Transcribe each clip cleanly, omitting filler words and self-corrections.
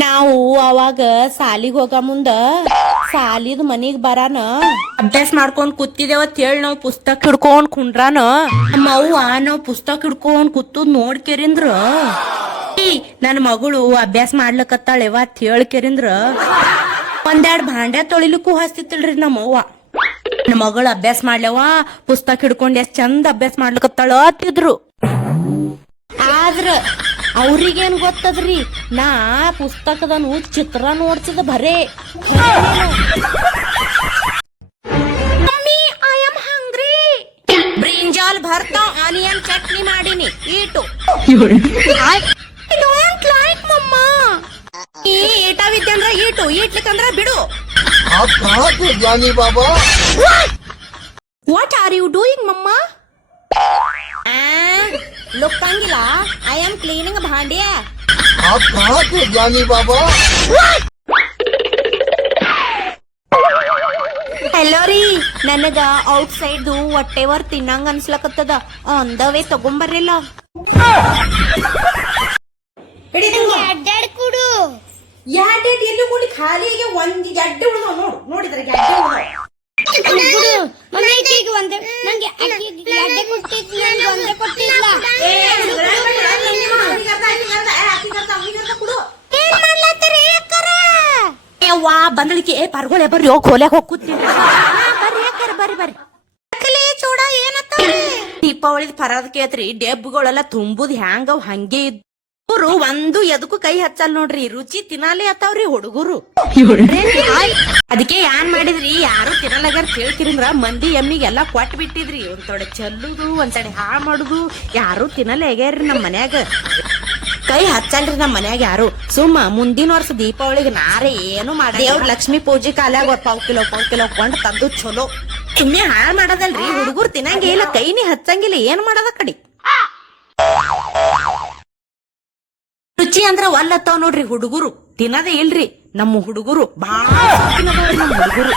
ನಾವು ಅವಾಗ ಸಾಲಿಗ್ ಹೋಗ ಮುಂದ ಸಾಲಿದ್ ಮನಿಗ್ ಬರಾನ ಅಭ್ಯಾಸ ಮಾಡ್ಕೊಂಡ್ ಕೂತಿದೇವತ್ ಹೇಳಿ ನಾವ್ ಪುಸ್ತಕ ಹಿಡ್ಕೊಂಡ್ ಕುಂಡ್ರಾನ ನಮ್ಮವ್ವ ನಾವ್ ಪುಸ್ತಕ ಹಿಡ್ಕೊಂಡ್ ಕೂತದ್ ನೋಡ್ಕೆರಿಂದ್ರ ನನ್ ಮಗಳು ಅಭ್ಯಾಸ ಮಾಡ್ಲಕತ್ತಾಳೆವ ಅತ್ ಹೇಳ್ಕೆರಿಂದ್ರ ಒಂದೆರಡ್ ಭಾಂಡೆ ತೊಳಿಲಿಕ್ಕೂ ಹಸ್ತಿತ್ತಿಲ್ರಿ ನಮ್ಮವ್ವ. ನನ್ನ ಮಗಳು ಅಭ್ಯಾಸ ಮಾಡ್ಲವ ಪುಸ್ತಕ ಹಿಡ್ಕೊಂಡ್ ಎಷ್ಟ್ ಚಂದ ಅಭ್ಯಾಸ ಮಾಡ್ಲಕತ್ತಾಳ ಅತ್ತಿದ್ರು. ಆದ್ರ ಅವ್ರಿಗೇನ್ ಗೊತ್ತದ್ರಿ, ನಾ ಪುಸ್ತಕದನು ಚಿತ್ರ ನೋಡ್ತಿದ ಭರೇ. Mummy I am hungry. Brinjal bharta onion chutney ಮಾಡೀನಿ ಈಟು. ಐ ಡೋಂಟ್ ಲೈಕ್ ಮಮ್ಮ. ಈ ಈಟವಿದ್ದಂದ್ರ ಈಟು, ಈಟ್ಲಿಕ್ಕಂದ್ರ ಬಿಡು. What are you doing mumma? ಲುಕ್ಕಂಗಿಲ್ಲ, ಐ ಆಮ್ ಕ್ಲೀನಿಂಗ್ ಭಾಂಡ್ಯ. ಹೆಲೋ ರೀ, ನನಗ ಔಟ್ ಸೈಡ್ ಹೊಟ್ಟೆವರ್ ತಿನ್ನಂಗ ಅನ್ಸ್ಲಕತ್ತದ. ಆನ್ ದ ವೇ ತಗೊಂಬರ್ರಿಲ್ಲ. ಅಡ್ಡಾಡ್ಕೊಡು. ಎರಡೆಡ್ ಎಲ್ಲಿ ಕೂಡಿ ಖಾಲಿಗೆ ಒಂದ್ ಗಡ್ಡೆ ಉಳ್ದವ್ ನೋಡು. ನೋಡಿದ್ರೆ ಗಡ್ಡೆ ಉಳ್ದವ್. ನಂಗೆ ಅಡ್ಡೆ ಕೊಟ್ಟಿದ್ಲ, ಒಂದೇ ಕೊಟ್ಟಿಲ್ಲ. ಏನ್ ಮಾಡ್ಲತ್ತೀರಿ ಅಕ್ಕರ? ವಾ ಬಂದಳಿಕೆ ಪರ್ಗೊಳೆ ಬರ್ರಿ ಹೋಗಿ ಹೋಲ್ಯಾಗ ಹೋಗಿ ಕೂತೀನಿ. ಬರ್ರಿ ಅಕ್ಕರ ಬರ್ರಿ ಬರ್ರಿ. ಚೂಡ ಏನತ್ತ ದೀಪಾವಳಿದ ಪರಾದ ಕೇತ್ರಿ ಡೆಬ್ಗಳೆಲ್ಲ ತುಂಬುದ್ ಹ್ಯಾಂಗವ್ ಹಂಗೆ ಇದ್ರು ಒಂದು ಎದಕ್ಕೂ ಕೈ ಹಚ್ಚಲ್ ನೋಡ್ರಿ. ರುಚಿ ತಿನ್ನಾಲೆ ಅತ್ತಾವ್ರಿ ಹುಡುಗರು. ಅದಕ್ಕೆ ಏನ್ ಮಾಡಿದ್ರಿ, ಯಾರು ತಿನ್ನಲಾಗಾರ ಕೇಳ್ಕಿರಿಂದ್ರ ಮಂದಿ ಎಮ್ಮಿಗೆಲ್ಲಾ ಕೊಟ್ ಬಿಟ್ಟಿದ್ರಿ. ಒಂದ್ ತೊಡೆ ಚೆಲ್ಲುದು ಒಂದ್ ತಡೆ ಹಾಳ್ ಮಾಡುದು. ಯಾರು ತಿನ್ನಲ್ಲ ಹೇಗ್ಯಾರ್ರಿ ನಮ್ ಮನ್ಯಾಗ. ಕೈ ಹಚ್ಚಲ್ರಿ ನಮ್ ಮನ್ಯಾಗ ಯಾರು. ಸುಮ್ಮ ಮುಂದಿನ ವರ್ಷ ದೀಪಾವಳಿಗೆ ನಾರೇ ಏನು ಮಾಡ ದೇವ್ರ ಲಕ್ಷ್ಮೀ ಪೂಜೆ ಕಾಲಾಗ ಪಾವ್ ಕಿಲೋ ಕೊಂಡ್ ತಂದು ಚಲೋ. ಸುಮ್ಮನೆ ಹಾಳ್ ಮಾಡದಲ್ರಿ. ಹುಡುಗರು ತಿನ್ನಂಗಿಲ್ಲ, ಕೈನಿ ಹಚ್ಚಂಗಿಲ್ಲ, ಏನ್ ಮಾಡದ ಕಡಿ. ರುಚಿ ಅಂದ್ರ ಒಲ್ಲತ್ತಾವ್ ನೋಡ್ರಿ ಹುಡುಗರು, ತಿನ್ನದೇ ಇಲ್ರಿ. ನಮ್ಮ ಹುಡುಗರು ಬಾಳ ನಮ್ಮ ಹುಡುಗರು.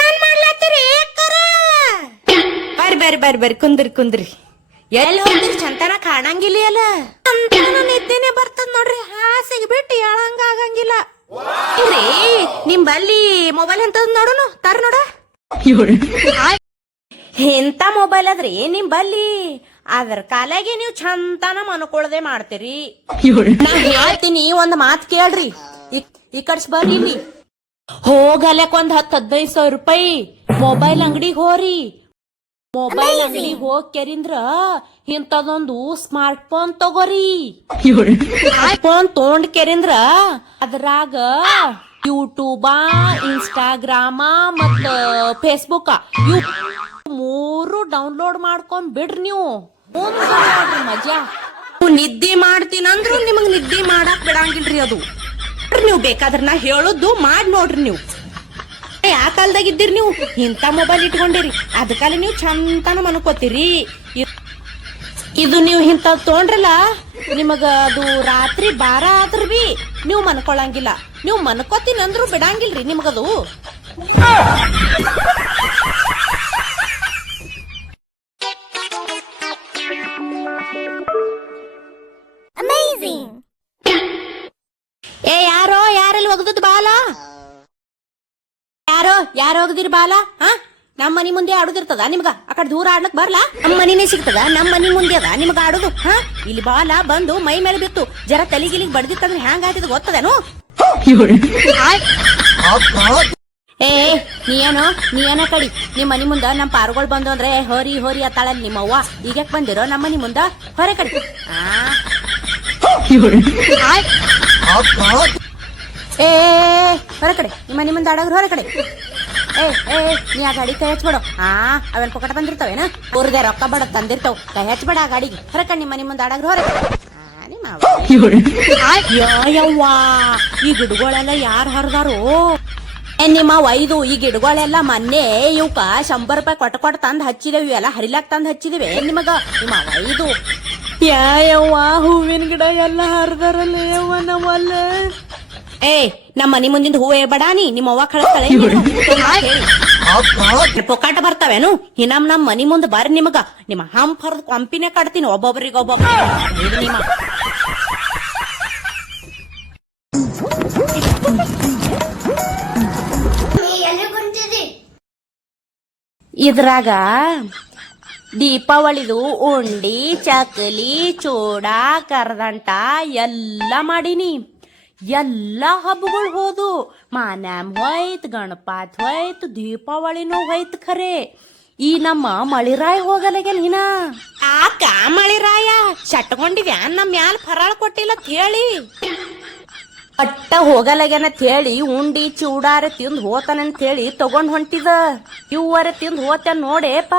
ಏನ್ ಮಾಡ್ಲತ್ತೀರಿ ಅಕ್ಕರ? ಬರ್ರಿ ಬರ್ರಿ ಬರ್ರಿ ಬರ್ರಿ ಕುಂದ್ರಿ. ಎಲ್ಲಿ ಹೋಗ್ತೀರಿ? ಚಂತನ ಕಾಣಂಗಿಲ್ಲ ಅಲ್ಲ. ಚಂತನ ನಿದ್ದೆನೆ ಬರ್ತದ ನೋಡ್ರಿ. ಹಾಸಿಗೆ ಬಿಟ್ಟು ಹೇಳಂಗ ಆಗಂಗಿಲ್ಲ. ಇಲ್ರಿ ನಿಮ್ ಬಲ್ಲಿ ಮೊಬೈಲ್ ಎಂತದ್ ನೋಡೋನು ತರ ನೋಡ. ಎಂತ ಮೊಬೈಲ್ ಅದ್ರಿ ನಿಮ್ ಬಲ್ಲಿ? ಅದ್ರ ಕಾಲಾಗೆ ನೀವು ಚಂತನ ಮನ್ಕೊಳ್ದೆ ಮಾಡ್ತೀರಿ. ನಾ ಹೇಳ್ತೀನಿ ಒಂದ್ ಮಾತ್ ಕೇಳ್ರಿ. ಈ ಕಡ್ಸ್ ಬರ್ರಿ ಇಲ್ಲಿ. ಹೋಗಲಕ್ ಒಂದ್ 10-15 ರೂಪಾಯಿ ಮೊಬೈಲ್ ಅಂಗಡಿಗೆ ಹೋರಿ. ಮೊಬೈಲ್ ಅಂಗಡಿಗೆ ಹೋಗ್ ಕೆರಿಂದ್ರ ಇಂತದೊಂದು ಸ್ಮಾರ್ಟ್ ಫೋನ್ ತಗೋರಿ. ಫೋನ್ ತೊಗೊಂಡ್ ಕೆರಿಂದ್ರ ಅದ್ರಾಗ ಯೂಟ್ಯೂಬ, ಇನ್ಸ್ಟಾಗ್ರಾಮ ಮತ್ತ ಫೇಸ್ಬುಕ್ ಇವ್ 3 ಡೌನ್ಲೋಡ್ ಮಾಡ್ಕೊಂಡ್ ಬಿಡ್ರಿ. ನೀವು ಮಜಾ. ನಿದ್ದೆ ಮಾಡ್ತೀನಂದ್ರು ನಿಮಗ್ ನಿದ್ದೆ ಮಾಡಕ್ ಬಿಡಂಗಿಲ್ರಿ ಅದು. ನೀವು ಬೇಕಾದ್ರ ನಾ ಹೇಳುದು ಮಾಡಿ ನೋಡ್ರಿ. ನೀವು ಯಾ ಕಾಲದಾಗ ಇದ್ದೀರಿ ನೀವು? ಇಂತ ಮೊಬೈಲ್ ಇಟ್ಕೊಂಡಿರಿ, ಅದಕ್ಕಾಲ ನೀವು ಚಂತನ ಮನ್ಕೋತೀರಿ. ಇದು ನೀವು ಇಂತ ತೊಗೊಂಡ್ರಲ್ಲ, ನಿಮಗ ಅದು ರಾತ್ರಿ 12 ಆದ್ರ ಬಿ ನೀವು ಮನ್ಕೊಳಂಗಿಲ್ಲ. ನೀವು ಮನ್ಕೋತೀನಿ ಅಂದ್ರು ಬಿಡಂಗಿಲ್ರಿ ನಿಮಗದು. ಏ ಯಾರೆಲ್ಲಿ ಒಗದದ್ ಬಾಲ? ಯಾರೋ ಹೋಗದಿರಿ ಬಾಲ? ನಮ್ ಮನಿ ಮುಂದೆ ಆಡುದಿರ್ತದ ನಿಮ್ಗ? ಆ ಕಡೆ ದೂರ ಆಡ್ಲಕ್ ಬರ್ಲಾ? ನಮ್ ಮನಿನೇ ಸಿಗ್ತದ, ನಮ್ ಮನಿ ಮುಂದೆ ಅದ ನಿಮ್ಗ ಆಡುದು. ಇಲ್ಲಿ ಬಾಲ ಬಂದು ಮೈ ಮೇಲೆ ಬಿತ್ತು ಜರ ತಲಿಗಿಲಿಗ್ ಬಡ್ದಿತ್ತಂದ್ರೆ ಹ್ಯಾಂಗ ಆಯ್ತದ ಗೊತ್ತದೇನು? ಏ ನೀಯೇನೋ ಕಡಿ. ನಿಮ್ ಮನಿ ಮುಂದ ನಮ್ ಪಾರುಗಳು ಬಂದು ಅಂದ್ರೆ ಹೋರಿ ಅತ್ತಾಳಲ್ಲಿ ನಿಮ್ಮವ್ವ. ಈಗ್ಯಾಕ್ ಬಂದಿರೋ ನಮ್ ಮನಿ ಮುಂದ? ಹೊರ ಕಡಿ. ಏ ಹೊರ ಕಡೆ, ನಿಮ್ಮ ಮನಿ ಮುಂದೆ ಆಡೋಗ್ರ ಹೊರ ಕಡೆ. ನೀ ಆ ಗಾಡಿ ಕೈ ಹಚ್ಬೇಡ. ಅವೆಲ್ಲ ಪೊಕಟ ಬಂದಿರ್ತಾವೇನ? ಊರ್ದೆ ರೊಕ್ಕ ಬಡ ತಂದಿರ್ತಾವ, ಕೈ ಹಚ್ಬೇಡ ಆ ಗಾಡಿಗೆ. ಹೊರಕಡೆ ನಿಮ್ಮ ಮನಿ ಮುಂದೆ ಆಡಾಗ್ರ ಹೊರ ಕಡೆ. ಯವ್ವ ಈ ಗಿಡಗಳೆಲ್ಲ ಯಾರು ಹರಿದಾರೋ? ನಿಮ್ಮ ಒಯ್ದು ಈ ಗಿಡಗಳೆಲ್ಲ ಮೊನ್ನೆ ಇವಕ್ಕ 100 ರೂಪಾಯಿ ಕೊಟ್ಟು ತಂದ್ ಹಚ್ಚಿದೇವಿ. ಇವೆಲ್ಲ ಹರಿಲಾಕ್ ತಂದ್ ಹಚ್ಚಿದೇವೆ ನಿಮಗ. ನಿಮ್ಮ ಒಯ್ದು ಯವ್ವ ಹೂವಿನ ಗಿಡ ಎಲ್ಲ ಹರಿದಾರಲ್ಲ ಯವ್ವ ನಮ್ಮಲ್ಲ. ನಮ್ಮ ಮನಿ ಮುಂದಿಂದ ಹೂವೇ ಬಡಾನಿ ನಿಮ್ಮ ಅವ್ವ ಕಳಿಸ್ತಾಳೆ. ಪೊಕ್ಕಾಟ ಬರ್ತಾವೇನು ನಮ್ ಮನಿ ಮುಂದ್ ಬರ್ರಿ ನಿಮಗ ನಿಮ್ಮ ಹಂಪ್ ಹರ್ದ್ ಕೊಂಪಿನೇ ಕಟ್ತೀನಿ ಒಬ್ಬೊಬ್ರಿಗೆ ಒಬ್ಬೊಬ್ಬ ನಿಮ್ಮ ಎಲ್ಲಿ ಕುಂತಿದಿ ಇದ್ರಾಗ ದೀಪಾವಳಿದು ಉಂಡಿ ಚಕಲಿ ಚೂಡ ಕರ್ದಂಟ ಎಲ್ಲ ಮಾಡೀನಿ. ಎಲ್ಲ ಹಬ್ಬಗಳು ಹೋದು ಮಾನ್ಯಾಮ್ ಹೋಯ್ತು, ಗಣಪತ್ ಹೋಯ್ತು, ದೀಪಾವಳಿನೂ ಹೋಯ್ತು. ಖರೆ ಈ ನಮ್ಮ ಮಳಿರಾಯ ಹೋಗಲಾಗ್ಯಾನ ಹಿನ. ಆಕ ಮಳಿರಾಯ ಚಟ್ಕೊಂಡಿದ್ಯಾ ನಮ್ ಮ್ಯಾಲ ಫರಾಳ ಕೊಟ್ಟಿಲ್ಲ ಅಂತ ಹೇಳಿ ಅಟ್ಟ ಹೋಗಲಾಗ್ಯಾನ ಅಂತ ಹೇಳಿ ಉಂಡಿ ಚೂಡಾರ ತಿಂದು ಹೋತಾನಂತ ಹೇಳಿ ತಗೊಂಡ್ ಹೊಂಟಿದ. ಇವರೇ ತಿಂದು ಹೋತೇನ್ ನೋಡೇಪ.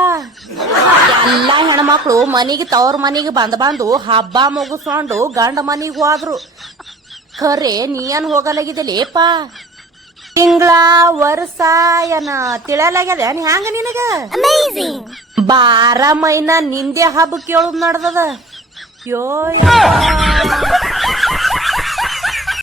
ಎಲ್ಲಾ ಹೆಣ್ಮಕ್ಳು ಮನಿಗೆ ತವ್ರ ಮನಿಗೆ ಬಂದು ಹಬ್ಬ ಮುಗಿಸ್ಕೊಂಡು ಗಂಡ ಮನಿಗ್ ಹೋದ್ರು. ಖರೆ ನೀಯನ್ ಹೋಗಲಾಗಿದಲೇಪ. ತಿಂಗಳ ವರ್ಷ ಏನ ತಿಳಿಯಲಾಗ್ಯದ ಹ್ಯಾಂಗ ನಿನಗ? ಬಾರ ಮೈನ ನಿಂದೆ ಹಬ್ಬ ಕೇಳುದ್ ನಡ್ದದ. ಯೋ